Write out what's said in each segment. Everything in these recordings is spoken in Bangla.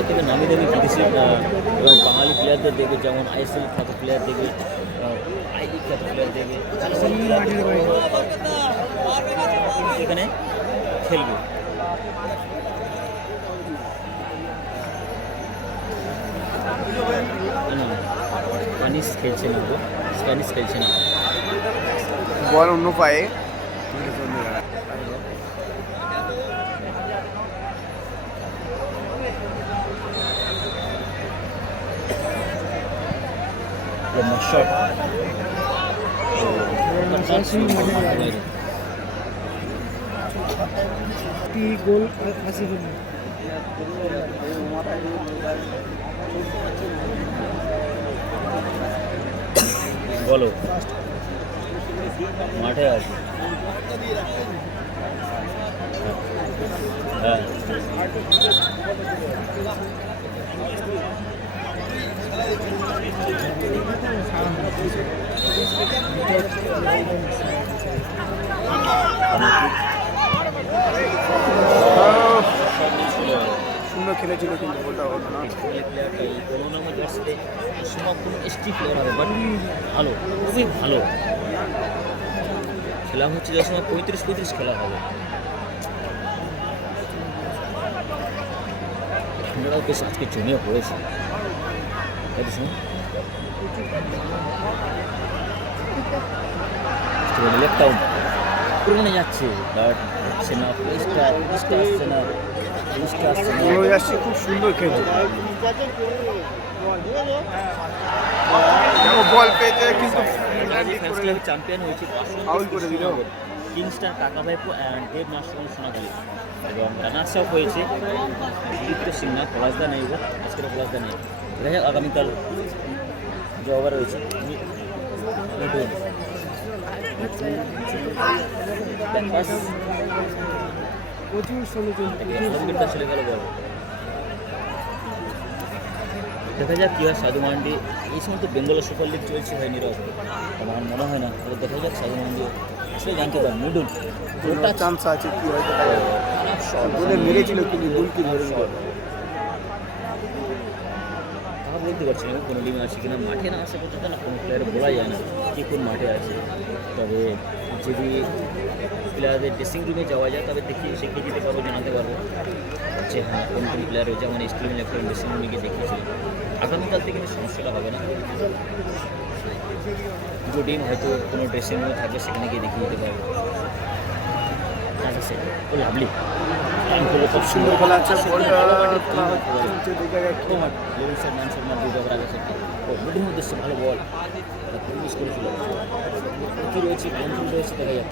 কলকাতা থেকে নামি দামি বিদেশি এবং বাঙালি প্লেয়ারদের দেখবে, যেমন আইএসএল খ্যাত প্লেয়ার দেখবে, আইডি খ্যাত প্লেয়ার দেখবে, এখানে খেলবে। স্প্যানিশ খেলছে না, স্প্যানিশ খেলছে না, বল অন্য পায়ে। শট গোল আছে। বলো মাঠে আছে। হ্যাঁ সুন্দর খেলেছিল কিন্তু বলতে হলো না। বাট ভালো, খুবই ভালো খেলা হচ্ছে। যার সময় 35 খেলা হবে। ঠান্ডাটাও বেশ আজকে জমিয়ে পড়েছে। লেকটাও পুরোনো যাচ্ছে, বাট আসছে না, আসছে না, খুব সুন্দর খেলছে। বল পেয়েছে কিন্তু চ্যাম্পিয়ন হয়েছে, ফাউল করে দিল কিংস্টার কাকা ভাইপো অ্যান্ড দেব নাশরুল সোনাখালী। এবং রানার্স আপ হয়েছে দীপ্ত সিনহা। পলাশদা নেই, আজকের পলাশদা নেই। দেখা যাক আগামীকাল যে ওভার রয়েছে। চলে গেল বল। দেখা যাক কী হয়। সাধু মান্ডি এই সময় তো বেঙ্গলের সুপার লিগ চলছে ভাই, নীরব। আমার মনে হয় না, তবে দেখা যাক সাধু মান্ডি আসলে জানতে পারেন। মিডল ওটা চান্স আছে কি হয়তো বলে মেরেছিল কিন্তু গোলকি ধরে দিল। তা বলতে পারছি না কোনো টিমে আছে কিনা। মাঠে না আসা পর্যন্ত না কোনো প্লেয়ার বলা যায় না কে কোন মাঠে আছে। তবে যদি প্লেয়ারদের ড্রেসিং রুমে যাওয়া যায় তবে দেখি শিখিয়ে দিতে পারবো, জানাতে পারবো যে হ্যাঁ কোন কোন প্লেয়ার রয়েছে। যেমন স্টিভেন লেফটেন ড্রেসিং রুমে গিয়ে দেখিয়েছি। আগামীকাল থেকে কিন্তু সমস্যাটা হবে না। দুটো টিম হয়তো কোনো ড্রেসিং রুমে থাকবে, সেখানে গিয়ে দেখিয়ে দিতে পারবো। আচ্ছা ও লাভলি খুব সুন্দর খেলা আছে। উদ্দেশ্যে ভালো বল মিস করেছিল। কী রয়েছে কন্ট্রোল রয়েছে, দেখা যাক।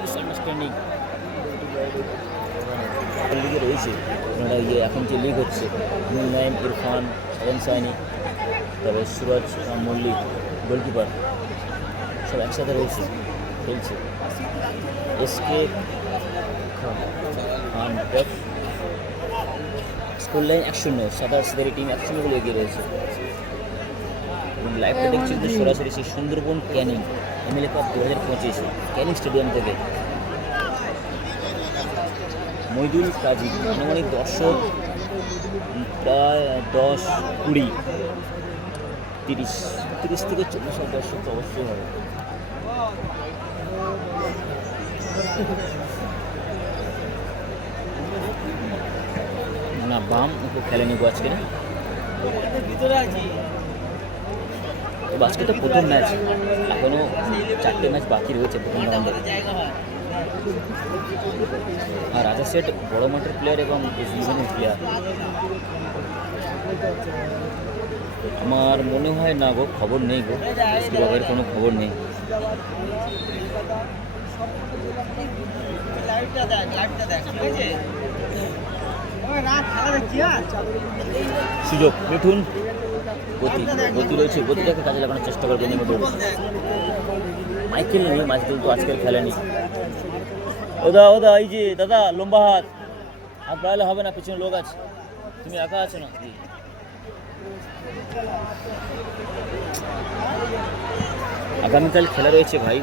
মিসআন্ডারস্ট্যান্ডিং লিগে রয়েছে ওনারা। এখন যে লিগ হচ্ছে, নুরনাইম, ইরফান, সাজান সাইনি, তবে সুরজ মল্লিক গোলকিপার সব একসাথে রয়েছে, খেলছে। এসকে খান স্কুল লাইন 1-0, সাদা সিদারি টিম 1-0 বলে এগিয়ে রয়েছে। এবং লাইভটা দেখছি কিন্তু সরাসরি সেই Sundarban Canning MLA cup 2025 Canning stadium থেকে। মইদুল কাজী আনুমানিক দর্শক প্রায় 10-20, 30 থেকে 40 দর্শক তো অবশ্যই হবে। না বাম ওকে খেলে নেবো আজকে। আজকে তো প্রথম ম্যাচ, এখনো 4টে ম্যাচ বাকি রয়েছে প্রথম রাউন্ডে। আর রাজা সেট বড় মাঠের প্লেয়ার এবং ইভেন্টের প্লেয়ার। আমার মনে হয় না গো, খবর নেই গো, বাবের কোনো খবর নেই। সুযোগ মিঠুন, গতি রয়েছে, গতিটাকে কাজে লাগানোর চেষ্টা করবে নিমোটুন। মাইকেল নিয়ে মাইকেল তো আজকের খেলেনি। ওদা এই যে দাদা লম্বা হাত বাড়ালে হবে না, পিছনে লোক আছে, তুমি একা আছো না। আগামীকাল খেলা রয়েছে ভাই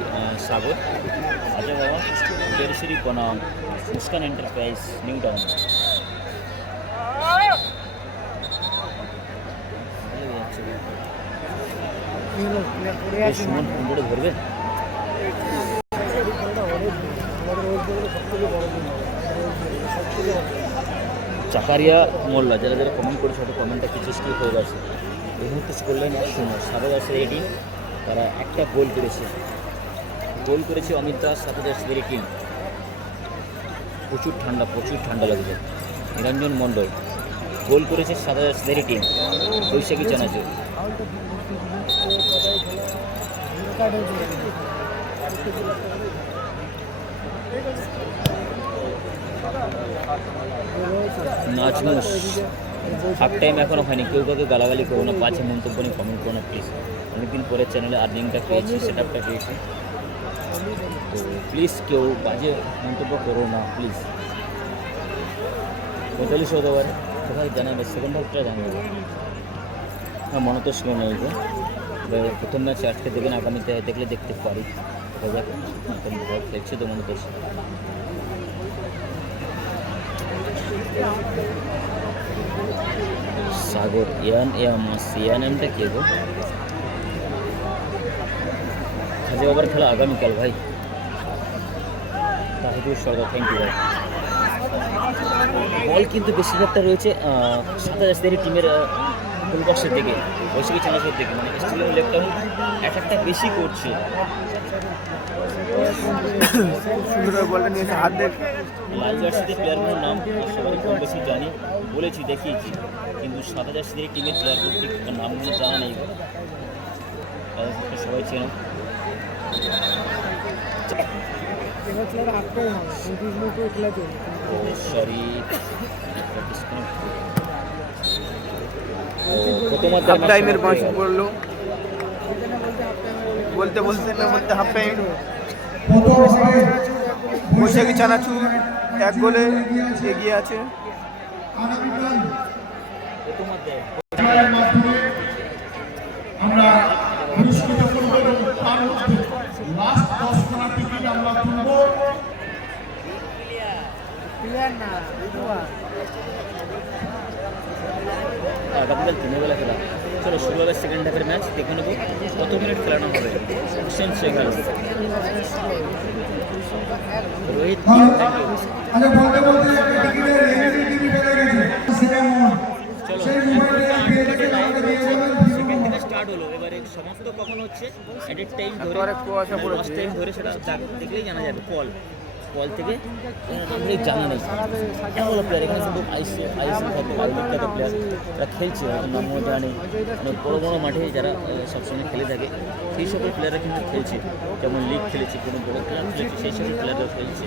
সাগর। আচ্ছা বাবা জেরসিরি বনাম Muskan enterprise new town. Suman কোনটা ধরবে? চাকারিয়া মোল্লা, যারা যারা কমেন্ট করেছে হয়তো কমেন্টটা কিছু স্কিপ হয়ে গেছে। এই মুহূর্তে স্কোরলাইন 1-0, 7 রেটিং। তারা একটা গোল করেছে অমিত দাস, 7 রেটিং। প্রচুর ঠান্ডা লাগছে। নিরঞ্জন মণ্ডল গোল করেছে, 7 রেটিং। বৈশাখী চানাচুর। নাজমুস, হাফ টাইম এখনও হয়নি, কেউ কাউকে গালাগালি করো না, পাঁচে মন্তব্য নিয়ে কমেন্ট করো না প্লিজ। অনেকদিন পরে চ্যানেলে আর্নিংটা পেয়েছি, সেট আপটা পেয়েছি, তো প্লিজ কেউ বাজে মন্তব্য করো না প্লিজ। 45 হতে পারে, কোথায় জানাবে, সেকেন্ড হাফটা জানাবে। হ্যাঁ, মনে তো ছিল না এই যে প্রথম ম্যাচ আজকে দেখবেন, আগামীতে দেখলে দেখতে পারি। দেখা যাক, এখন বল খেলছে তো মনে তো। সাগর ইয়ানটা কে গো? খাজা বাবার খেলা আগামীকাল ভাই। তাহিদুর সরকার, থ্যাংক ইউ ভাই। বল কিন্তু বেশিরভাগটা রয়েছে 7 টিমের গোলবক্সের দিকে, বৈশাখী চানাচুর দিকে, মানে স্টেডিয়াম লেফট টাউন অ্যাটাকটা বেশি করছে। সুন্দর বলটা নিয়েছে হাত দেখ। লাল জার্সিতে প্লেয়ারগুলোর নাম সবাই কম বেশি জানি, বলেছি, দেখিয়েছি, কিন্তু 7 টিমের প্লেয়ারগুলোর ঠিক নামগুলো জানা নেই, তাদের সাথে সবাই চেনো। সরি, হাফ টাইমের বাঁশ পড়লো, বলতে হাফ টাইম। বৈশাখী চানাচুর 1 গোলে এগিয়ে আছে। আমরা পুরস্কৃত করব এবং তার মধ্যে লাস্ট 10 কোনা টিকিট আমরা তুলব। আগামীকাল 3 বেলা খেলা। চলো শুরু হবে সেকেন্ড হাফের ম্যাচ, দেখে নেবো কত মিনিট খেলানো হবে। হুসেন শেখার, রোহিত, থ্যাংক ইউ। আরে বলতে বলতে টিকিটের রেজিস্ট্রি টিভি চলে গেছে। চলো সেকেন্ড থেকে স্টার্ট হলো, এবারে সমাপ্ত কখন হচ্ছে এডের টাইম ধরে, লস টাইম ধরে, সেটা দেখলেই জানা যাবে। কল থেকে আমাদের জানা নেই এতগুলো প্লেয়ার এখানে, কিন্তু আইসি থাকে বিখ্যাত প্লেয়ার যারা খেলছে, হয়তো নামও জানে, অনেক বড়ো বড়ো মাঠে যারা সবসময় খেলে থাকে সেই সকল প্লেয়াররা কিন্তু খেলছে, যেমন লিগ খেলেছে, কোনো বড়ো ক্লাব খেলেছে, সেই সকল প্লেয়াররাও খেলছে।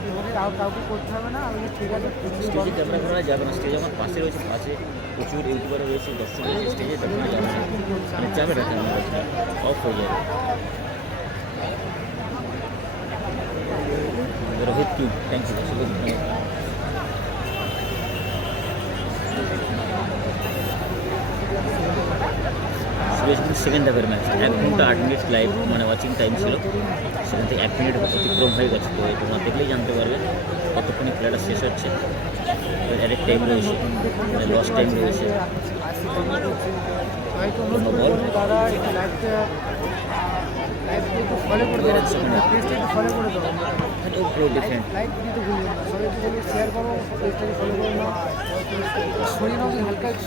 স্টেজে ক্যামেরা করা যাবে না, স্টেজ আমার পাশে রয়েছে, পাশে প্রচুর ইউটিউবার রয়েছে, দর্শক রয়েছে, স্টেজে দেখানো যাবে না, মানে যাবে না, ক্যামেরা অফ হয়ে যাবে। Rohit king, thank you. Sureshpur second হাফের ম্যাচ, 1 ঘন্টা 8 মিনিট লাইভ মানে ওয়াচিং টাইম ছিল, সেখান থেকে 1 মিনিট অতিক্রম হয়ে গেছে। তো তোমরা দেখলেই জানতে পারবে কতক্ষণই খেলাটা শেষ হচ্ছে। অ্যাডেড টাইম রয়েছে, মানে লস টাইম রয়েছে।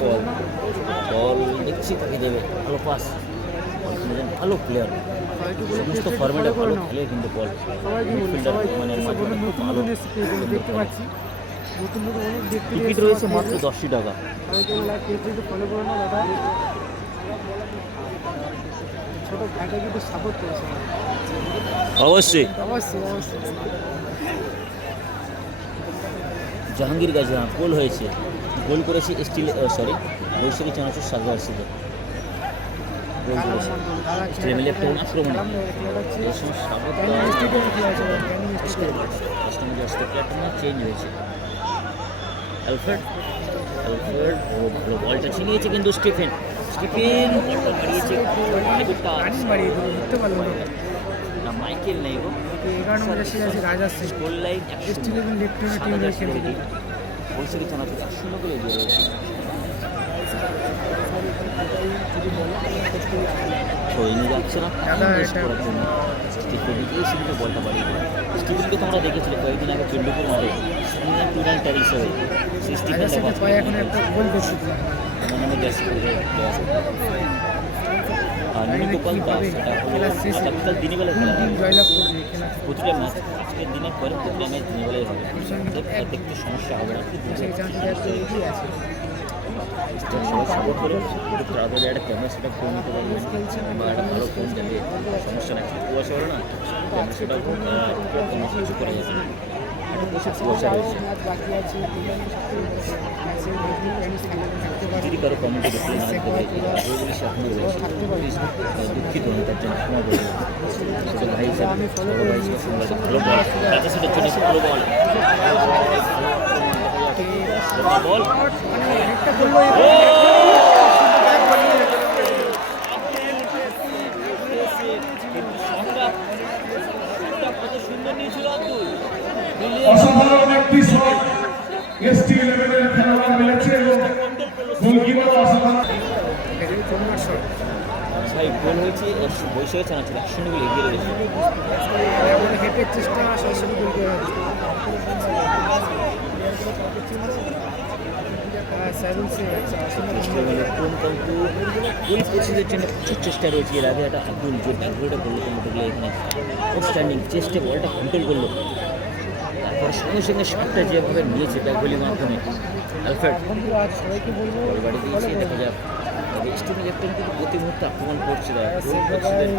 বল বল দেখছি তাকে দেবে, ভালো পাস, ভালো প্লেয়ার, সমস্ত ফর্মেটে ভালো খেলে, কিন্তু বল মিডফিল্ডার মানে ভালো। টিকিট রয়েছে মাত্র 10 টাকা। অবশ্যই জাহাঙ্গীর গাজী, গোল হয়েছে, গোল করেছে বৈশাখী চানাচুর 7 জার্সিতে গোল করেছে। স্টেডিয়ামে লেফট টাউন আক্রমণে এই সময় প্ল্যাটফর্ম চেঞ্জ হয়েছে। অ্যালফ্রেড ভালো বলটা ছিনিয়েছে, কিন্তু স্টিফেন বলটা বাড়িয়েছে, মাইকেল নেই গো, 11 নম্বর জার্সি আছে Rajashree. Goal line East Eleven lieutenant team রয়েছে এদিকে। বৈশাখী চানাচুর 1-0 গোলে এগিয়ে রয়েছে। থ্রোইনে যাচ্ছে না দাদা, রেস্ট এটা- করার জন্য স্টিফেন এই সিমিতে বলটা বাড়িয়ে দিল। স্টিফেনকে তোমরা দেখেছিলে কয়েকদিন আগে চণ্ডীপুর মাঠে টুর্নামেন্ট ট্যারি হিসেবে সেই স্টিফেন রাজাশ্রীতে দেখা পায়ে এখন একটা গোল করছে। আমার নামে জার্সি করে আর নুনুগোপাল দাস, এটা হলো আগামীকাল দিনের বেলা খেলা হবে। টিম জয়লাভ করবে খেলা। প্রতিটা ম্যাচ আজকের দিনের পরে প্রতিটা ম্যাচ দিনের বেলায় হবে, তো দেখতে সমস্যা হবে না। সেই চান্সে একটু এগিয়ে আছে। সবাই সাপোর্ট করে খুব তাড়াতাড়ি একটা ক্যামেরা সেট আপ করে নিতে পারবেন বা একটা ভালো ফোন যাবে, সমস্যা না। একটু কুয়াশা হলো না, ক্যামেরা সেট আপ কিছু করা যাবে না, একটা প্রচুর কুয়াশা রয়েছে। যদি কারো কমেন্টে দেখতে মনে করে বলি সে এখনও রয়েছে, প্লিজ দুঃখিত হন তার জন্য ক্ষমা করে দেবেন। ছোটো ভাই হিসাবে বড়ো ভাই হিসাবে তোমরা ভালো বল রাজা সেটার জন্য ভালো বল বল কত সুন্দর নিয়েছিল আব্দুল, অসাধারণ একটি শট এসটি 11 এর খেলোয়াড় মিলেছে এবং গোলকিপার অসাধারণ। ভাই গোল হয়েছে বৈশাখী চানাচুর 1-0 গোলে এগিয়ে রয়েছে। হেটের চেষ্টা সরাসরি গোল করে হচ্ছে। কোন কিন্তু গোল পরিস্থিতির জন্য প্রচুর চেষ্টা রয়েছে। এর আগে একটা আব্দুল যে ব্যাকগ্রাউন্ডে করলো তোমাকে বলে এখানে আউটস্ট্যান্ডিং চেষ্টে বলটা কন্ট্রোল করলো, তারপর সঙ্গে সঙ্গে শটটা যেভাবে নিয়েছে ব্যাকগুলির মাধ্যমে আলফ্রেড বল বাড়ি দিয়েছে। দেখা যাক তবে স্টিমের একটা কিন্তু প্রতি মুহূর্তে আক্রমণ করছে, তারা গোল পরিস্থিতির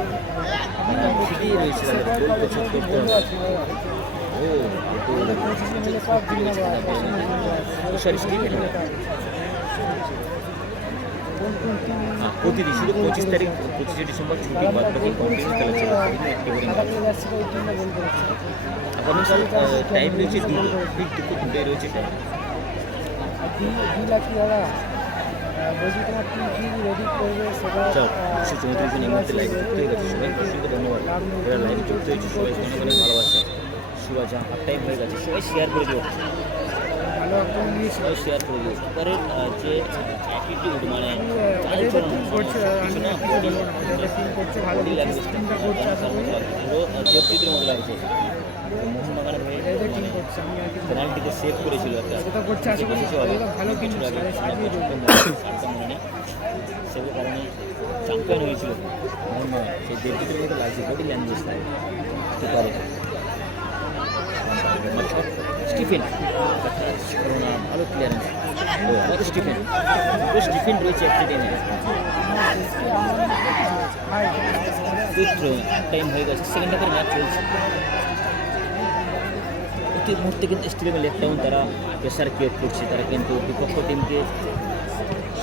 ঠিকই রয়েছে, তাদের গোল পরিশোধ করতে হবে। সরি স্টিভেন প্রতিদিন শুধু 25 তারিখ 25 ডিসেম্বর ছুটি, বাদ বাকি কন্টিনিউ খেলা ছিল। একটি করে আগামীকাল টাইম রয়েছে দুপুর 2টায় রয়েছে টাইম। চল 234 জন এই মুহূর্তে লাইভে যুক্ত হয়ে গেছে, সবাইকে অসংখ্য ধন্যবাদ। এরা লাইভে যুক্ত হয়েছে, সবাই অনেক অনেক ভালোবাসা। শুভা যা হাফ টাইম হয়ে গেছে, সবাই শেয়ার করে দিও, সবাই শেয়ার করে দিও। এবারের যে অ্যাটিটিউড মানে চাল চলন কিছু না বডি ল্যাঙ্গুয়েজ পুরো দেবজিতের মতো লাগছে। মোহনবাগানের হয়ে পেনাল্টিতে সেভ করেছিল একটা ভালো কিছুর আগে মনে নেই, সেগুলোর কারণে চ্যাম্পিয়ন হয়েছিল মোহনবাগান। সেই দেবজিতের মতো লাগছে বডি ল্যাঙ্গুয়েজ কি পারে স্টিফেন করোনা ভালো ক্লিয়ারেন্স। ও আমাদের স্টিফেন রয়েছে একটি টিমে। টাইম হয়ে গেছে, সেকেন্ড হাফের ম্যাচ চলছে। প্রতি মুহূর্তে কিন্তু স্টেডিয়ামে লেগ ডাউন তারা প্রেশার ক্রিয়েট করছে, তারা কিন্তু বিপক্ষ টিমকে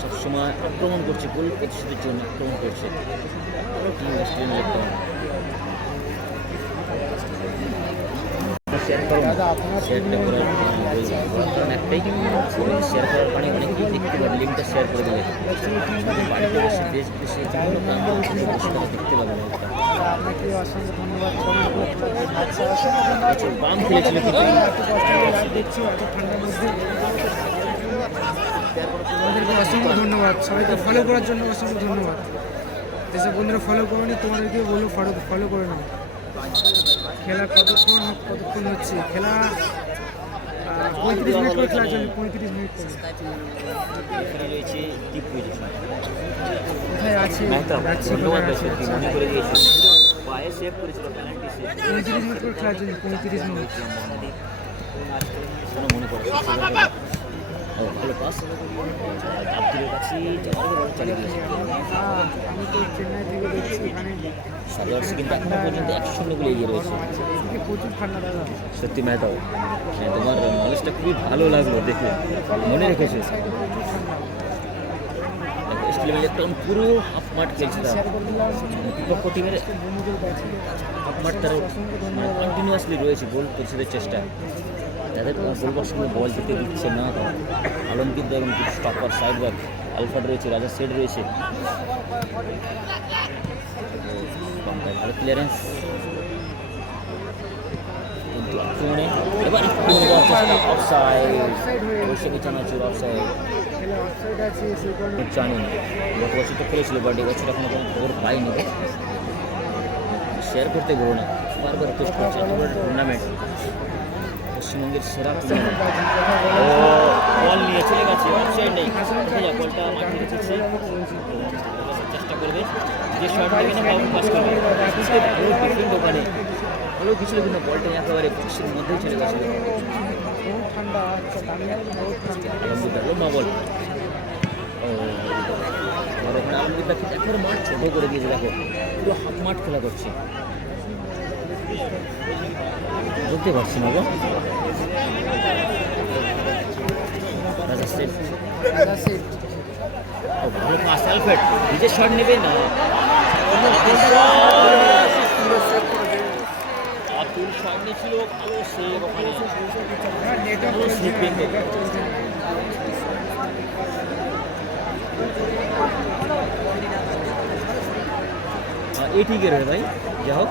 সবসময় আক্রমণ করছে, গোল প্রতিশোধের জন্য আক্রমণ করছে। টিম স্টেডিয়ামে লেগ ডাউন শেয়ার করো, শেয়ারটা করার কারণ একটাই, শেয়ার করার কারণে অনেকেই দেখতে পাবে, লিঙ্কটা শেয়ার করে দেবে, বাড়িতে বসে দেশ বিদেশে বিভিন্ন প্রান্ত থেকে বসে তারা দেখতে পাবে। বাম খেলেছিল কিন্তু অসংখ্য ধন্যবাদ সবাইকে ফলো করার জন্য, অসংখ্য ধন্যবাদ। যেসব বন্ধুরা ফলো করেনি তোমাদেরকে বলবো ফলো করে নাও। খেলা কতক্ষণ হচ্ছে, খেলা 35 মিনিট করে খেলা চলবে, 35 মিনিট করে। রয়েছে কোথায় আছে যাচ্ছে, ধন্যবাদ কোথায় আছে? সত্যি মনে করে দিয়েছে, পায়ে সেভ করেছিল পেনাল্টি সেভ 35 মিনিট করে খেলা চলবে, 35 মিনিট। কোনো মনে পড়ে ভালো পাস আব্দুলের কাছে চালিয়ে দিয়েছে। আমি তো চেন্নাই থেকে দেখছি এখানে সাজার্স কিন্তু এখনো পর্যন্ত 1-0 গোলে এগিয়ে রয়েছে। এদিকে প্রচুর ঠান্ডা দাদা। সত্যি মেহতাও হ্যাঁ, তোমার নলেজটা খুবই ভালো লাগলো দেখে, মনে রেখেছো। স্টেডিয়ামে একটা পুরো হাফ মাঠ খেলছে তারা, বিপক্ষ টিমের হাফ মাঠ তারা কন্টিনিউয়াসলি রয়েছে গোল পরিশোধের চেষ্টা। যাদের গোলবার সঙ্গে বল যেতে দিচ্ছে না তারা আলম কিন্তু এবং স্টপার সাইড ব্যাক আলফাড রয়েছে, রাজা সেড রয়েছে, ভালো ক্লিয়ারেন্স কিন্তু আক্রমণে এবার অফসাইড, বৈশাখী চানাচুর অফসাইড। খেলা অফসাইড আছে সেই কারণে জানি না, গত বছর তো খেলেছিল, বাট এবছর এখনো কোনো খবর পাইনি। শেয়ার করতে বলো না, বারবার রিকোয়েস্ট করছে। এবার টুর্নামেন্ট, পশ্চিমবঙ্গের সেরা টুর্নামেন্ট। ও বল নিয়ে চলে গেছে, অফসাইড নেই। বলটা মাঠে রেখেছে, চেষ্টা করবে যে শট নেবে না বাবু পাস করবে। ভালো ডিফেন্ড ওখানে, ভালো কিছু কিন্তু বলটা একেবারে বক্সের মধ্যেই চলে গেছিল। বহুত ঠান্ডা আচ্ছা তামিলনাড়ু বহুত ঠান্ডা। লম্বা বল, ও আর ওখানে আলমগীর দাকে একেবারে মাঠ ছোট করে দিয়েছে। দেখো পুরো হাফ মাঠ খেলা করছে, বুঝতে পারছি না গো। রাজা সেট, ও ভালো পাস, আলফ্রেড নিজের শট নেবে না, আতুল সামনে ছিল, ভালো সেভ ওখানে, ভালো সেভিং। এটিকের হয়ে ভাই, যা হোক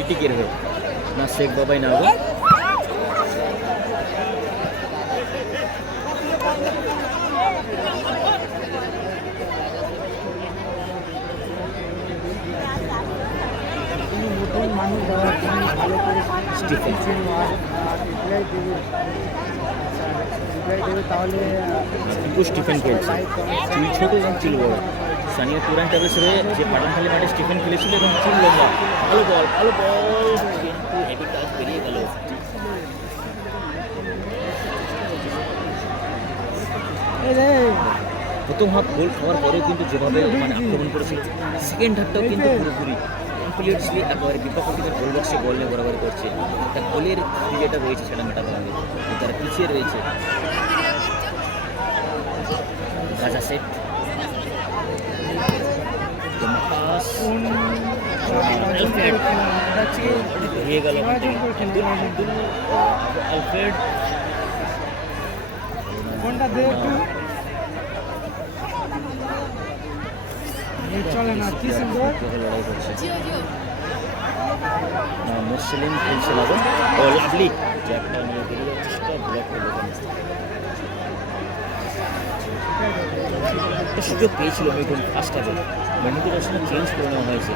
এটিকের হয়ে না, শেখ বাবাই না গো। নতুন মানুষ যারা তিনি ভালো করে স্টিফেন। রিপ্লাই দেবে, রিপ্লাই দেবে তাহলে কিন্তু স্টিফেন খেলছে, চুল ছোট এবং চুল বড়। সানিয়া টুরান ট্রাভেলসে যে পাঠানখালী মাঠে স্টিফেন খেলেছিল এবং চুল লম্বা। ভালো বল, ভালো বল, কিন্তু হেভি টাচ বেরিয়ে গেল। প্রথম হাফ গোল খাওয়ার পরেও কিন্তু যেভাবে মানে আক্রমণ করেছিল, সেকেন্ড হাফটাও কিন্তু পুরোপুরি কমপ্লিটলি একেবারে বিপক্ষ টিমের গোল বক্সে গোল নিয়ে বরাবর করছে। একটা গোলের যেটা রয়েছে সেটা মেটাতে হবে, তারা পিছিয়ে রয়েছে। রাজা সেট, বেরিয়ে গেল আলফ্রেড। কোনটা দে একটু চলে না, কি সুন্দর লড়াই করছে। মুসলিম খেলছে না, ও লাভলি জ্যাকটা নিয়ে বেরিয়ে যাচ্ছে, সেটা ব্লক করে দেবেন। একটা সুযোগ পেয়েছিল মিঠুন ফার্স্ট হাফে, মিঠুনকে আসলে চেঞ্জ করে নেওয়া হয়েছে,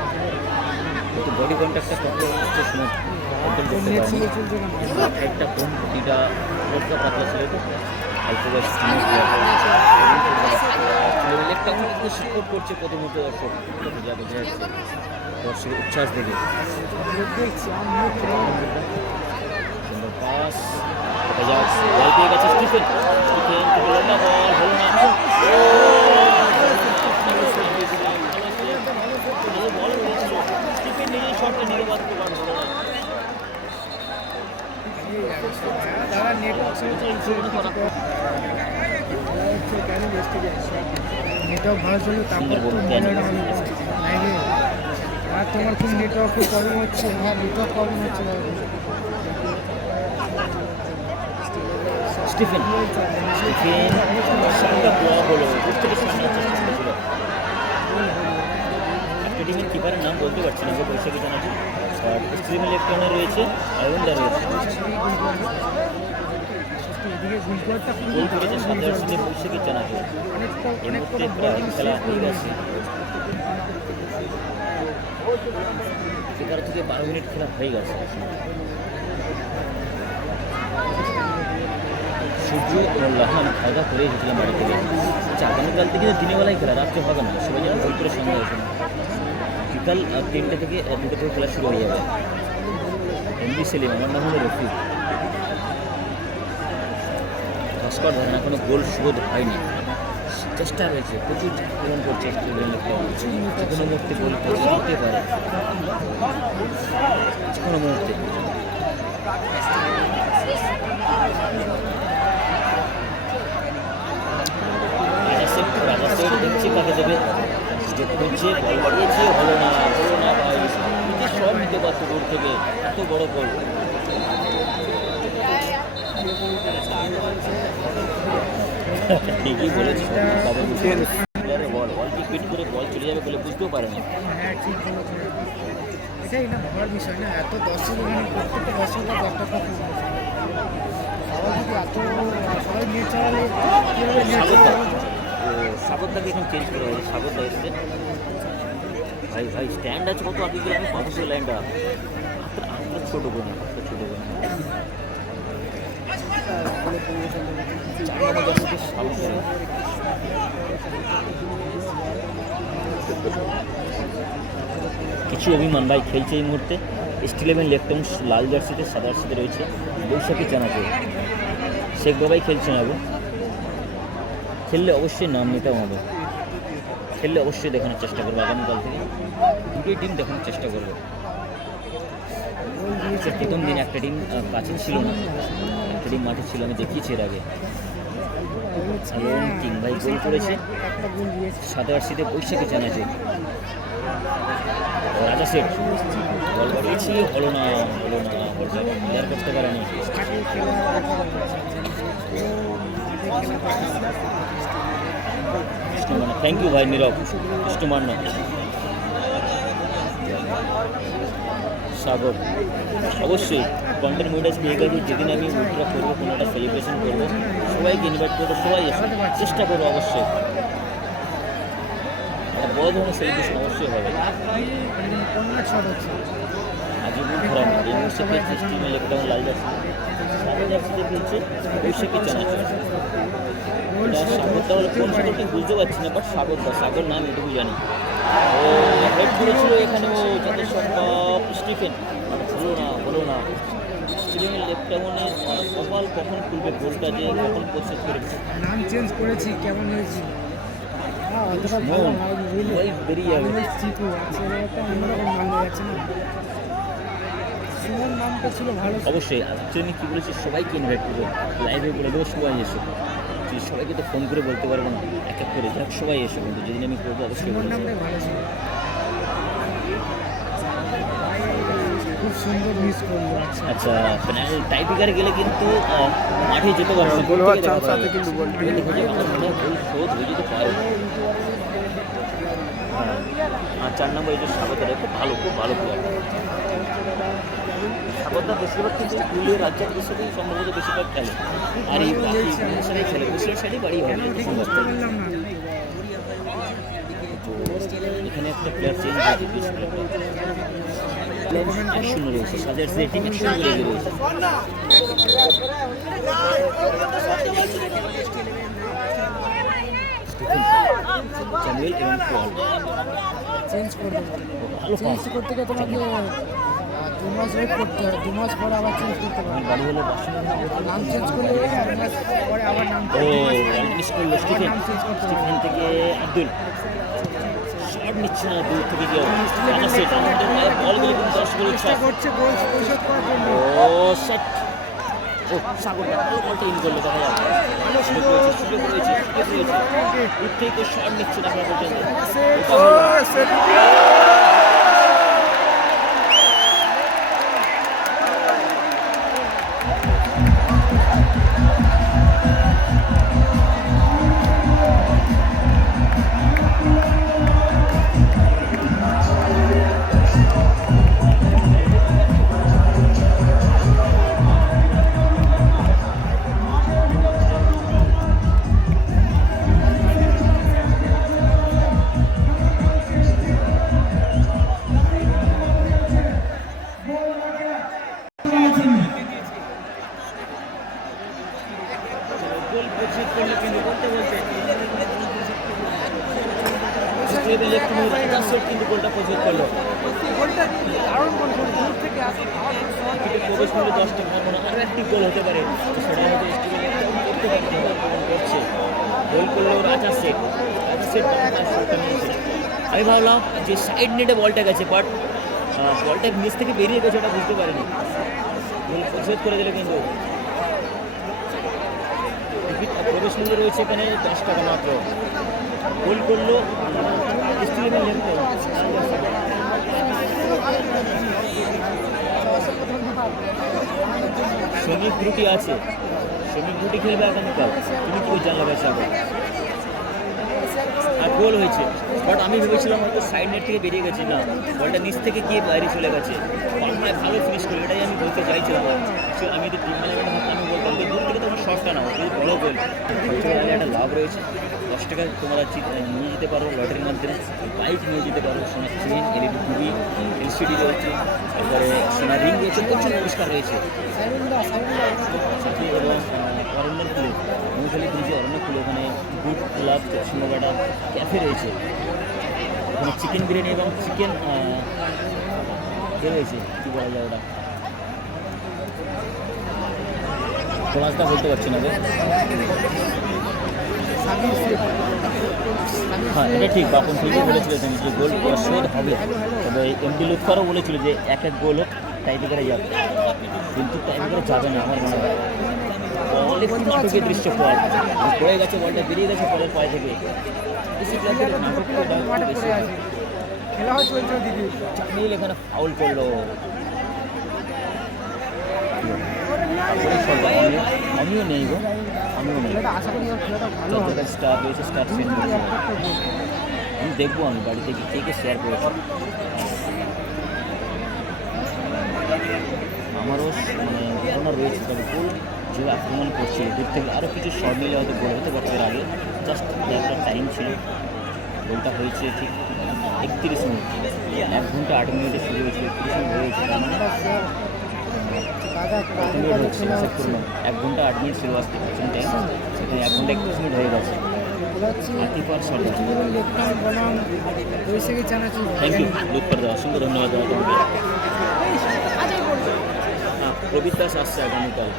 কিন্তু বডি কন্ট্যাক্টটা করতে সময় কন্ট্রোল করতে পারেনি। একটা কোন দুটিটা রোডটা পাতলা ছিল, তো অল্প বয়স লেগটা কিন্তু সাপোর্ট করছে প্রথমত দর্শক, যা বোঝা যাচ্ছে দর্শকের উচ্ছ্বাস দেখে। সুন্দর পাস, বল পেয়ে গেছে স্টিফেন, স্টিফেন লম্বা বল, হলো না, ভালো বল হয়েছিল, স্টিফেন নিজেই শটটা নিয়ে বাঁধতে পারলো না। তারা নেটওয়ার্ক নেটওয়ার্ক ভালো চলবে, তারপর তো মহিলাটা ভালো লাগে। আর তোমার খুব নেটওয়ার্কের প্রবলেম হচ্ছে, হ্যাঁ নেটওয়ার্ক প্রবলেম হচ্ছে। স্টিফেন, স্টিফেন শটটা ব্লক হলো, বুঝতে পেরেছি চেষ্টা করেছিল। একটা টিমের কিপারের নাম বলতে পারছি না, যে বৈশাখী জানাচ্ছি, আর স্ট্রিম ইলেকট্রনে রয়েছে, আয়ুন্দা রয়েছে। গোল করেছে সন্ধ্যার সঙ্গে বৈশাখী জানাচ্ছি। এর মধ্যে প্রায় খেলা হয়ে গেছে, 11 থেকে 12 মিনিট খেলা হয়ে গেছে। সূর্য মোল্লাহান খাওয়া দাওয়া করে এসেছিলাম বাড়ি থেকে। আচ্ছা, আগামীকাল থেকে দিনের বেলায় খেলা, রাত্রে হবে না, সবাই যেন ভুল করে সঙ্গে আসে না। বিকাল 3টে থেকে 2টা থেকে খেলা শুরু হয়ে যাবে। এমবি সেলিম, আমার নাম হলো রফি। ভাস্কর ধরেন এখনো গোল শোধ হয়নি, চেষ্টা রয়েছে, প্রচুর পূরণ করছে যে কোনো মুহূর্তে গোল হতে পারে, যে কোনো মুহূর্তে। রাজা দেখছি কাকে দেবে, করছে, বল বাড়িয়েছে, হলো না ভাই, নিজে সব নিতে পারতো দূর থেকে, এত বড় গোল। ঠিকই বলেছি, বল কি ফিট করে বল চলে যাবে বলে বুঝতেও পারে না। হ্যাঁ ঠিক বলেছে, এটাই না ভাবার বিষয় না, এত দর্শক এখানে প্রত্যেকটা দর্শকরা একটা কথা সবাই যদি এত সবাই নেট চালালে কীভাবে নেট চালাবে? সাগরদাকে এখন চেঞ্জ করে হবে, সাগরদা এসছে। ভাই ভাই স্ট্যান্ড আছে কত আগে গেলে আমি পাবো সেই লাইনটা। আপনার ছোটো বোন, আপনার ছোটো বোন 4 নম্বর দর্শকের সাগর। কিছু অভিমান ভাই খেলছে এই মুহূর্তে। স্টিল11 লেফটেন্স লাল জার্সিতে সাদা জার্সিতে রয়েছে বৈশাখী চানাচুর। শেখ বাবাই খেলছেন আগে, খেললে অবশ্যই নাম নিতে হবে, খেললে অবশ্যই দেখানোর চেষ্টা করবো আগামীকাল থেকে। দুটোই টিম দেখানোর চেষ্টা করবো। প্রথম দিন একটা টিম কাছে ছিল না, একটা টিম মাঠে ছিল, আমি দেখিয়েছি এর আগে। কিং ভাই গোল করেছে সাদা জার্সিতে বৈশাখী চানাচুর। রাজা শেখ বল করেছি, হলো না বলটা ক্লিয়ার করতে পারেনি। থ্যাংক ইউ ভাই নীরব কৃষ্ণমান্য। সাগর অবশ্যই কন্টেন্ট মনিটাইজ পেয়ে গেছি। যেদিন আমি উইথড্র করবো, কোনো একটা সেলিব্রেশন করবো, সবাইকে ইনভাইট করবো, সবাই এসে চেষ্টা করবো অবশ্যই। বড় ধরনের সেলিব্রেশন অবশ্যই হবে। আজিবুল ঘরামি এই মুহূর্তে খেলছে স্টিমেল একদম লাল জার্সি, সাদা জার্সিতে খেলছে বৈশাখী চানাচুর। এটা সাগরদা হলো কোন সাগর ঠিক বুঝতে পারছি না, বাট সাগর নাম এটুকু জানি। ও হেড করেছিল এখানে, ও যাদের সম্ভব স্টিফেন হলো না স্টিফেন লেফটেমনে কপাল কখন খুলবে, গোলটা যে কখন প্রস্তুত করবে। নাম চেঞ্জ করেছি, কেমন হয়েছে? বেরিয়ে যাবে চিকু আছে, একটা অন্যরকম নাম হয়ে যাচ্ছে না। সুমন নামটা ছিল ভালো। অবশ্যই আমি কী বলেছি, সবাইকে ইনভাইট করবো, লাইভে বলে দেবো সবাই এসো। সবাইকে তো ফোন করে বলতে পারবো না, এক এক করে যাক সবাই এসো, কিন্তু যেদিন আমি করবো অবশ্যই বলবো। নামটাই ভালো ছিল, খুব সুন্দর মিস করলো। আচ্ছা পেনাল্টি টাইপিকারে গেলে কিন্তু মাঠে যেতে পারবে না, গোল হওয়ার চান্স আছে কিন্তু গোল দেখো যে আমার মনে হয় গোল শোধ হয়ে যেতে পারে। আর 4 নম্বর এই যে স্বাগতটা খুব ভালো প্লেয়ার। স্বাগতটা বেশিরভাগ কিন্তু পুরুলিয়া রাজ্যের দেশেই সম্ভবত বেশিরভাগ খেলে, আর এই সাইডে খেলে বেশিরভাগ সাইডেই বাড়ি হবে। তো এখানে একটা প্লেয়ার চেঞ্জ হয়েছে, বেশ প্লেয়ার 1-0 রয়েছে, সাজার সে টিম 1-0 লেগে রয়েছে। চ্যানুয়েল এবং পল চেঞ্জ করতে ভালো চেঞ্জ করতে গিয়ে তোমাকে 2 মাস ওয়েট করতে হবে, 2 মাস পরে আবার চেঞ্জ করতে হবে। বাড়ি হলো নাম চেঞ্জ করলে 2 মাস পরে আবার নাম মিস করলো স্টিফেন। নাম চেঞ্জ করতে হবে। স্টিফেন থেকে আব্দুল শট নিচ্ছে না, দূর থেকে কেউ বল গেলে কিন্তু 10 গোল চেষ্টা করছে গোল পরিশোধ করার জন্য। ও সেট, ও সাগরটা ভালো বলটা ইন করলো, দেখা যাবে সুযোগ রয়েছে দূর থেকে শট নিচ্ছে না পর্যন্ত। কিন্তু গোলটা প্রচুর করলো, প্রবেশ করলে 10টা ভাবনা আরও একটি গোল হতে পারে, সেটা হয়তো করতে করছে। গোল করলো রাজা শেখ নিয়েছে। আমি ভাবলাম যে সাইড নেটে বলটা গেছে, বাট বলটা নিচ থেকে বেরিয়ে গেছে, ওটা বুঝতে পারিনি। গোল প্রতিশোধ করে দিল কিন্তু। প্রবেশ মূল্য রয়েছে এখানে 10 টাকা মাত্র। গোল করলো শ্রমিক ত্রুটি আছে, শ্রমিক ত্রুটি খেলবে আগামীকাল। তুমি কি জানলা ব্যবসা আর গোল হয়েছে, বাট আমি ভেবেছিলাম হয়তো সাইড নেট থেকে বেরিয়ে গেছে, না বলটা নিচ থেকে গিয়ে বাইরে চলে গেছে। পাল্লায় ভালো ফিনিশ করে, এটাই আমি বলতে চাইছিলাম। Actually আমি যদি টিম ম্যানেজমেন্ট হতাম আমি বলতাম যে দূর থেকে তখন শর্টটা নাও, যদি বড় গোল একটা লাভ রয়েছে। 10 টাকা তোমরা নিয়ে যেতে পারো লটারির মাধ্যমে, বাইক নিয়ে যেতে পারো, সোনার চেন, এলইডি টিভি, এলসিডি রয়েছে, তারপরে সোনার রিং রয়েছে, প্রচুর পুরস্কার রয়েছে। সাথে এবং অরণ্যের কুলে, মৌখালি ব্রিজে অরণ্যের কুলে ওখানে গুড ক্লাব চশমাগাটা ক্যাফে রয়েছে, ওখানে চিকেন বিরিয়ানি এবং চিকেন রয়েছে, কী বলা যায় ওটা, ক্লাসটা বলতে পারছি না গো। হ্যাঁ এটা ঠিক, বাপন ঠিকই বলেছিল যে গোল শোধ হবে, তবে এমডি লুৎফারও বলেছিল যে এক গোল হোক টাইব্রেকারে যাবে, কিন্তু টাইব্রেকারে যাবে না আমার মনে হয়। বল একটু নাটকের দৃশ্য পড়ে গেছে, বলটা বেরিয়ে গেছে পরের পায়ে থেকে। বেশি প্লেয়ারদের নাটক বেশি, খেলা হয় চলছে দিদি, জামিল এখানে ফাউল করলো। আমিও নেই গো, আমিও নেই। আশা করি খেলাটা ভালো হবে। স্টার রয়েছে, স্টার সেন্ড করছে, আমি দেখবো আমি বাড়িতে কে কে শেয়ার করেছি। আমারও মানে ধারণা রয়েছে, তবে গোল যে আক্রমণ করছে দূর থেকে আরও কিছু শট নিলে হয়তো গোল হতে পারতো এর আগে। জাস্ট একটা টাইম ছিল, গোলটা হয়েছে ঠিক 31 মিনিট, 1 ঘন্টা 8 মিনিটে শুরু হয়েছিল, 31 মিনিট হয়েছে, তার মানে 1 ঘন্টা 8 মিনিট ছিল আজকে প্রথম টাইম, সেখানে 1 ঘন্টা 31 মিনিট হয়ে গেছে। থ্যাংক ইউ লুৎফার দা, অসংখ্য ধন্যবাদ দাদা তোমাকে। হ্যাঁ প্রবীর দাস আসছে আগামীকাল।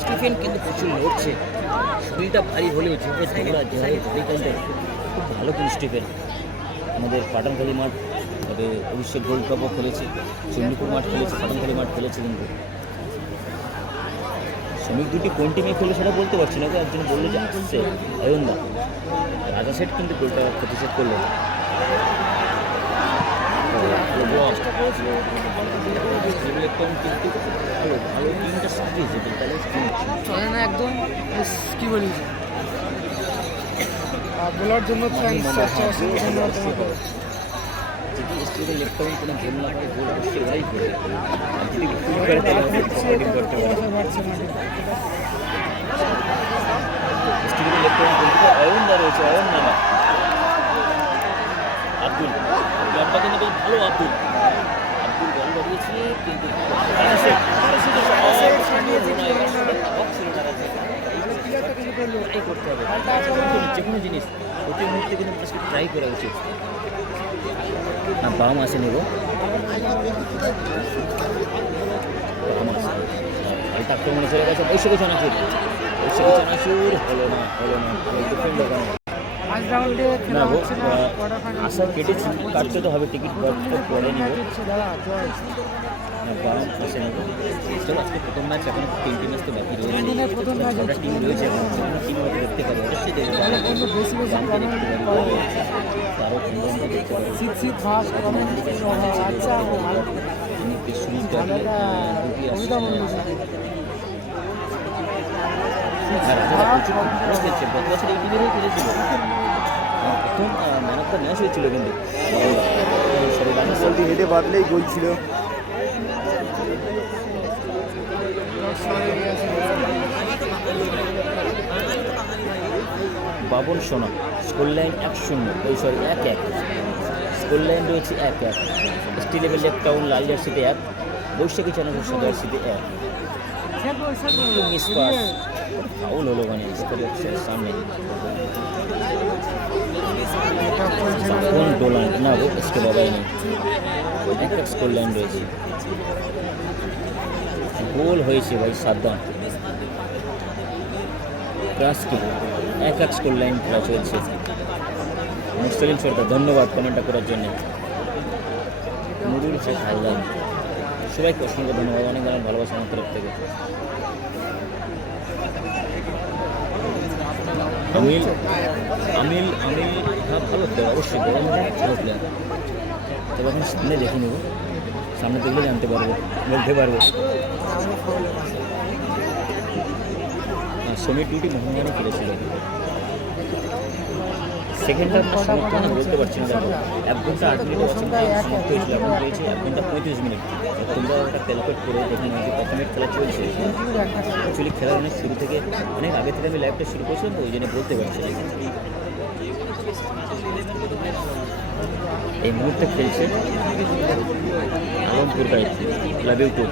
স্টিফেন কিন্তু প্রচুর লড়ছে, শরীরটা ভারী হলেও যেভাবে দৌড়া যেভাবে খেলতে খুব ভালো কিন্তু স্টিফেন। আমাদের পাঠানখালী মাঠ, তবে অভিষেক গোল্ড কাপও খেলেছে, চণ্ডীপুর মাঠ খেলেছে, পাঠানখালী মাঠ খেলেছে। কিন্তু শ্রমিক দুটি কোন টিমে খেলে সেটা বলতে পারছি না, একজন বললো যে আসছে অয়নদা, রাজা সেট কিন্তু গোলটা প্রতিষেধ করলো। ভালো ভালো টিমটা সাজিয়েছে, চলে না একদম, কি বলি বলার জন্য ধন্যবাদ তোমাকে। যদি স্টেজে লেফট আউট কোনো গোল না করে, গোল অবশ্যই ওরাই করবে, আর যদি ভুল করে তাহলে ব্যাটিং করতে পারে। স্টেজে লেফট আউট বলতে অয়নদা রয়েছে, অয়নদা না আব্দুল, ব্যাটটা কিন্তু বেশ ভালো। আব্দুল বল বাড়িয়েছে কিন্তু করতে হবে, যে কোনো জিনিস প্রতি মুহূর্তে কিন্তু ট্রাই করা উচিত। না বাম আসে নেব, এটা আক্রমণে চলে গেছে বৈশাখী চানাচুর, হলো না না গো, আশা কেটেছি, কাটতে তো হবে, টিকিট পরে নিব। বাম আসে নেব, চলো আজকে প্রথম ম্যাচ, এখন 3টি ম্যাচ তো বাকি রয়েছে, ছটা টিম রয়েছে, এখন টিম হয়তো দেখতে পাবো, অবশ্যই দেখতে পাবো, আরও 15 দেখতে পাবো। গত বছর এই টিমেরই খেলেছিল, প্রথম ম্যান অফ দ্য ম্যাচ হয়েছিল কিন্তু সরি হেডে বাদলেই গোল ছিল। বাবন সোনা স্কোর লাইন 1-0, 1-1, স্কোর লাইন রয়েছে 1-1। স্টিল লেভেল লেফট টাউন লাল জার্সিতে 1, বৈশাখী চানাচুর সাদা জার্সিতে 1। মিস পাস, ফাউল হলো মানে সামনে ডোলান না গো, इसके বাবাই নেই, 1-1 স্কোর লাইন রয়েছে। গোল হয়েছে ভাই সাদ্দাম ক্রাসকে, 1-1 স্কোর লাইন খেলা চলছে। মুস্তালিম সরকার ধন্যবাদ কমেন্টটা করার জন্য। নুরুল হক হালদার, সবাইকে অসংখ্য ধন্যবাদ, অনেক অনেক ভালোবাসা আমার তরফ থেকে। আমিল আমিল আমিল হ্যাঁ ভালো প্লেয়ার, অবশ্যই ভালো প্লেয়ার, তবে এখন সামনে দেখে নেব, সামনে দেখলে জানতে পারবো, বলতে পারবো। সমীর ডিউটি মোহনবাগানে খেলেছিল। সেকেন্ড হাফ সমাপ্ত না বলতে পারছি না, দেখো 1 ঘন্টা 8 মিনিট ওয়াচিং টাইম সমাপ্ত হয়েছিল, এখন রয়েছে 1 ঘন্টা 35 মিনিট। তোমরা ওটা ক্যালকুলেট করে দেখে নিও যে কত মিনিট খেলা চলছে। অ্যাকচুয়ালি খেলার অনেক শুরু থেকে অনেক আগে থেকে আমি লাইভটা শুরু করেছিলাম, তো ওই জন্য বলতে পারছি না। এই মুহূর্তে খেলছে আলমপুর ক্লাব ইউটিউব,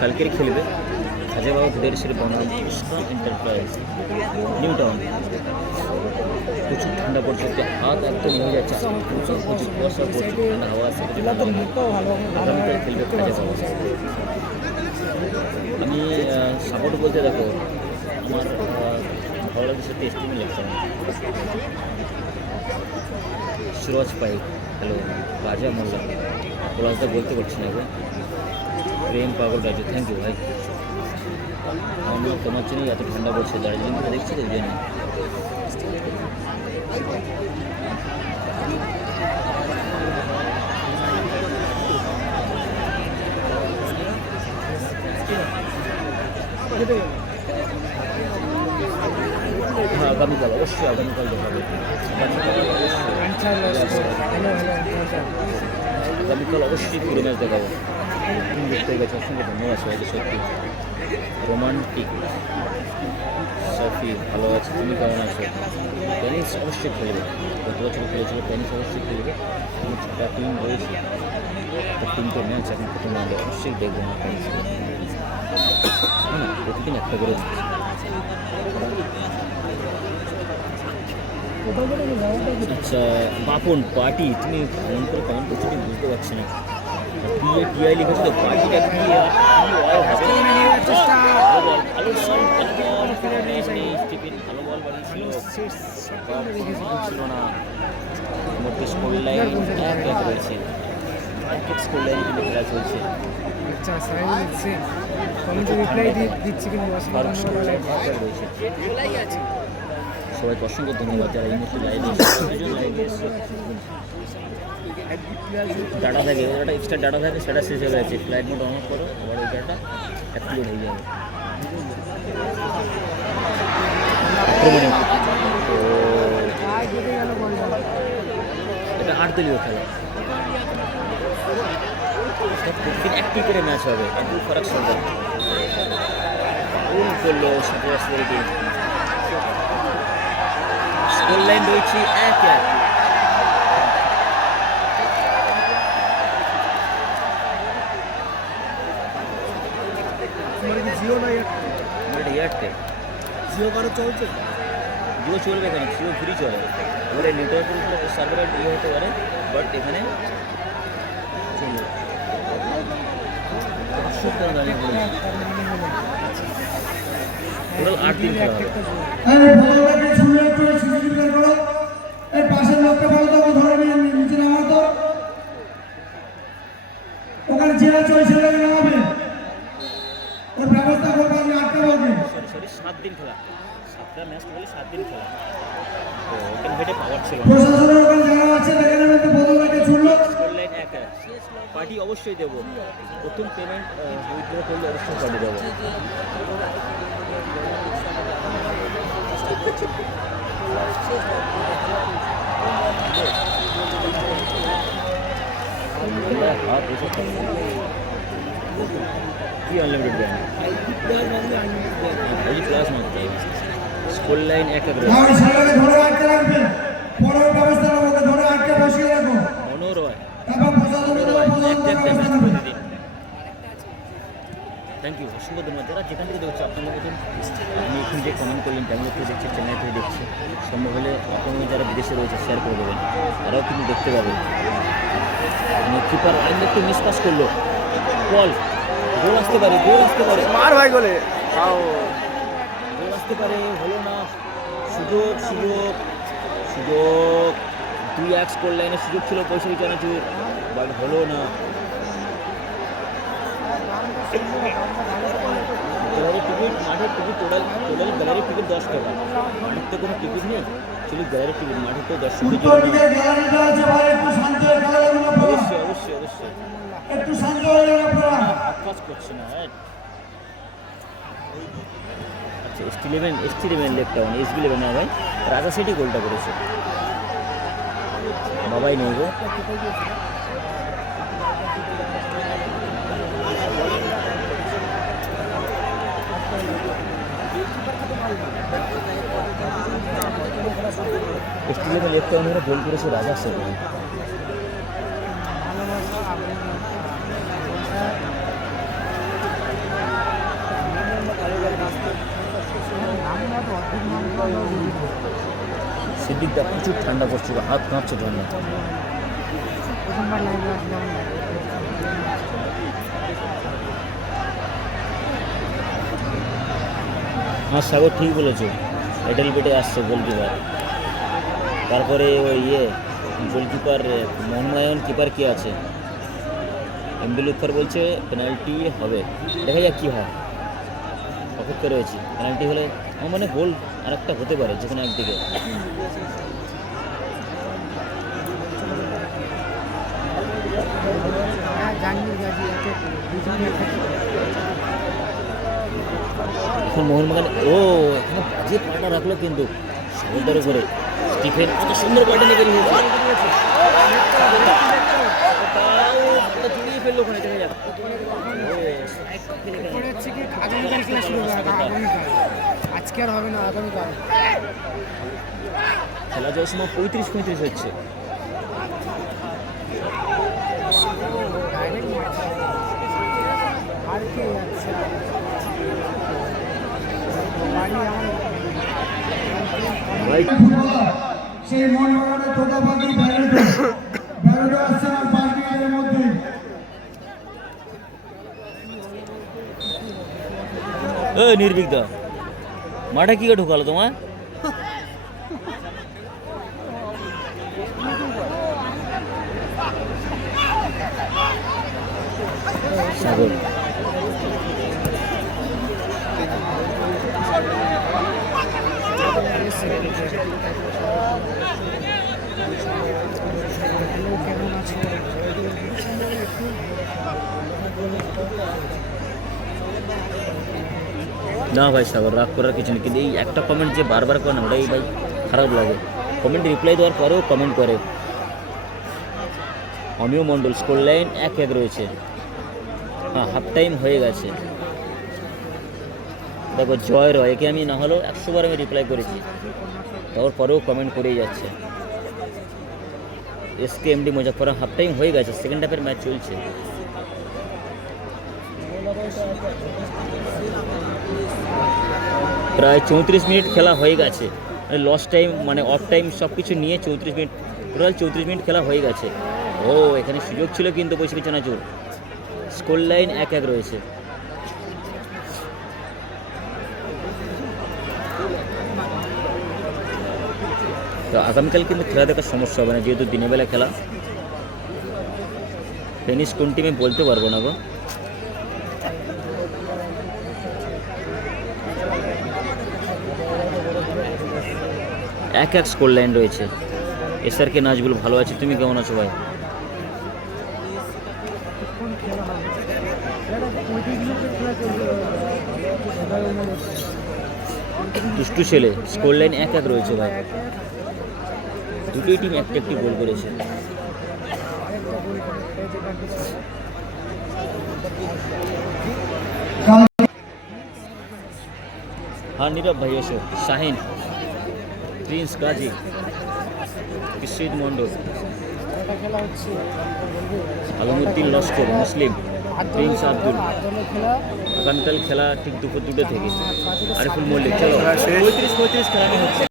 কালকের খেলবে খাজাবাবু ফেডারেশন বনাম এন্টারপ্রাইজ নিউ টাউন। প্রচুর ঠান্ডা পড়ছে, হাত একদম হয়ে যাচ্ছে, প্রচুর কুয়াশা পড়ছে, ঠান্ডা হাওয়া আছে। আগামীকাল খেলবে খাজাবাবু। আমি সাপোর্ট বলতে দেখো আমার ভালো লাগে সাথে এস্টিমে লিখতাম সুরজ পাইক, হ্যালো রাজা মোল্লা, পলাশদা বলতে পারছি না ভাই, প্রেম পাগল রাজু, থ্যাংক ইউ ভাই। আমি তোমার জন্যই এত ঠান্ডা পড়ছে, দার্জিলিং থেকে দেখছি তো ওই জন্য। হ্যাঁ আগামীকাল অবশ্যই, আগামীকাল দেখাবে, আগামীকাল অবশ্যই পুরো ম্যাচ দেখাবো। দেখতে গেছে, অসংখ্য ধন্যবাদ সবাইকে। সত্যি রোমান্টিক সাফি ভালো আছে, তুমি কেমন আছো? টেনিস অবশ্যই খেলবে, গত বছর খেলেছিল, টেনিস অবশ্যই খেলবে। আমি 6টা টিম রয়েছে, তো 3টে ম্যাচ এখন প্রথম আগে অবশ্যই দেখবো না টেনিস। হ্যাঁ প্রতিদিন একটা করে আচ্ছা বাপন পার্টি, তুমি এমন করে কমেন্ট করছো তুমি বুঝতে পারছি না। টিআই লিখেছো তো, পার্টিটা কি আর ভালো বল বাড়িয়েছিল না। মধ্যে স্কোর লাইন এক রয়েছে, এক স্কোর লাইনে কিন্তু খেলা চলছে। আচ্ছা সাহেব লিখছে, কমেন্টে রিপ্লাই দিচ্ছি কিন্তু রয়েছে। সবাইকে অসংখ্য ধন্যবাদ যারা এই মুহূর্তে লাইভে এসেছে। ডাটা থাকে, ওটা এক্সট্রা ডাটা থাকে, সেটা শেষ হয়ে গেছে। ফ্লাইট মোড অন করো, আবার ওই ডাটা অ্যাক্টিভেট হয়ে যাবে। এটা 8 দলীয় খেলা, প্রতিদিন একটি করে ম্যাচ হবে, একটু ফারাক সন্ধ্যা করলো স্কোর লাইন রয়েছে 1-1। জিও না এয়ারটেল জিও কারো চলছে, জিও চলবে এখানে, জিও ফ্রি চলে। এবারে নেটওয়ার্কের উপরে সার্ভারের ইয়ে হতে পারে, বাট এখানে চলবে। টোটাল 8 দিন খেলা হবে। ওখানে যে আছে ওই ছেলেটাকে নামাবে, ওর ব্যবস্থা করবো আমি আটকে বলবো। সরি 7 দিন খেলা, 7টা ম্যাচ খেলে 7 দিন খেলা, তো ওখানে হেঁটে পাওয়ার ছিল না। প্রশাসনের ওখানে যারা আছে দেখে নেবেন তো বদলটাকে ছুড়লো। স্কোর লাইন 1-1, পার্টি অবশ্যই দেবো। প্রথম পেমেন্ট উইথড্র করলে অবশ্যই পার্টি দেবো। হাত এসে কি আনলিমিটেড ব্যান্ড ওই ক্লাস মারতে স্কোর লাইন 1-1 রয়েছে। আর ছেলেটাকে ধরে আটকে রাখবে, পরের ব্যবস্থা নেবো, ওকে ধরে আটকে বসিয়ে রাখো। মনোরয় তারপর প্রশাসনের ব্যবস্থা নেবে। থ্যাংক ইউ, অসংখ্য ধন্যবাদ। যারা যেখান থেকে দেখছে আপনাদের মতন, আপনি এখান থেকে কমেন্ট করলেন, ব্যাঙ্গালোর থেকে দেখছে, চেন্নাই থেকে দেখছে, সম্ভব হলে আপনাদের যারা বিদেশে রয়েছে শেয়ার করে দেবেন, তারাও কিন্তু দেখতে পাবে। কিপার লাইন একটু মিস পাস করলো, বল গোল আসতে পারে, গোল আসতে পারে, মার ভাই গোলে গোল আসতে পারে, হলো না। সুযোগ সুযোগ সুযোগ 2-1 স্কোর লাইনে সুযোগ ছিল পয়সা চানাচুর, বাট হলো না। গ্যালারি টিকিট, মাঠের টিকিট টোটাল গ্যালারি টিকিট 10 টাকা। মাঠের তো কোনো টিকিট নেই, শুধু গ্যালারি টিকিট। মাঠে তো দর্শকদের জন্য অবশ্যই অবশ্যই অবশ্যই একটু শান্ত হয়ে যান আপনারা। হাত কাজ করছে না, হচ্ছে এস11 লেফট টাউন SB11 না ভাই, রাজা সেটি গোলটা করেছে। বাবাই নেই গো। এস11 লেফট টাউন গোল করেছে রাজা সেটি। সিদ্দিকদা প্রচুর ঠান্ডা পড়ছিল, হাত কাঁপছে ঠান্ডা। হ্যাঁ সাগর ঠিক বলেছো, এডেল বেটে আসছে গোলকিপার। তারপরে ওই গোলকিপার মোহনবাগান কিপার কে আছে, এমদুলুৎফার বলছে পেনাল্টি হবে, দেখা যাক কী হয়, অপেক্ষা রয়েছে। পেনাল্টি হলে আমার মানে গোল আর একটা হতে পারে, যেখানে একদিকে এখন মোহনবাগান এখানে বাজে পাটা রাখলো কিন্তু সাগরদার উপরে। স্টিফেন কত সুন্দর পাটা নিয়ে বেরিয়ে হয়েছে, জড়িয়ে ফেললো ওখানে, দেখা যাক। আজকে আর হবে না, আগামীকাল খেলা যাওয়ার সময় 35-35 হচ্ছে। সেই মোহনবাগানের তোতাপাখি ব্যারেটো আসছে আর 5 মিনিটের মধ্যে। নির্বিঘ্ন মাঠে কি ঢুকালো তোমার? সাগর না ভাই সাগর, রাগ করার কিছু নেই, কিন্তু এই একটা কমেন্ট যে বারবার করে না, ওটাই ভাই খারাপ লাগে। কমেন্ট রিপ্লাই দেওয়ার পরেও কমেন্ট করে। অমিয় মণ্ডল স্কোর লাইন 1-1 রয়েছে। হ্যাঁ, হাফ টাইম হয়ে গেছে। দেখো জয় রয়, একে আমি না হলেও 100 বার আমি রিপ্লাই করেছি, তারপর পরেও কমেন্ট করেই যাচ্ছে। SKMD মুজাফফর, হাফ টাইম হয়ে গেছে, সেকেন্ড হাফের ম্যাচ চলছে। প্রায় 34 মিনিট খেলা হয়ে গেছে, লস টাইম মানে অফ টাইম সব কিছু নিয়ে 34 মিনিট, টোটাল 34 মিনিট খেলা হয়ে গেছে। এখানে সুযোগ ছিল কিন্তু বৈশাখী চানাচুর। স্কোর লাইন 1-1 রয়েছে। তো আগামীকাল কিন্তু খেলা দেখার সমস্যা হবে না, যেহেতু দিনের বেলা খেলা। ফিনিশ কোন টিমে বলতে পারবো না গো। এক স্কোর লাইন রয়েছে। SRK নাজবুল ভালো আছে, তুমি কেমন আছো ভাই? দুষ্টু ছেলে, স্কোর লাইন 1-1 রয়েছে ভাই। দুটোই টিম একটি গোল করেছে। হ্যাঁ নীরব ভাই এসো, শাহিন, প্রিন্স কাজী, কৃষিদ মণ্ডল, আলমউদ্দিন লস্কর, মুসলিম, প্রিন্স আব্দুল। আগামীকাল খেলা ঠিক দুপুর 2টা থেকে। আরিফুল মল্লিক, চলো 35 খেলানো হচ্ছে।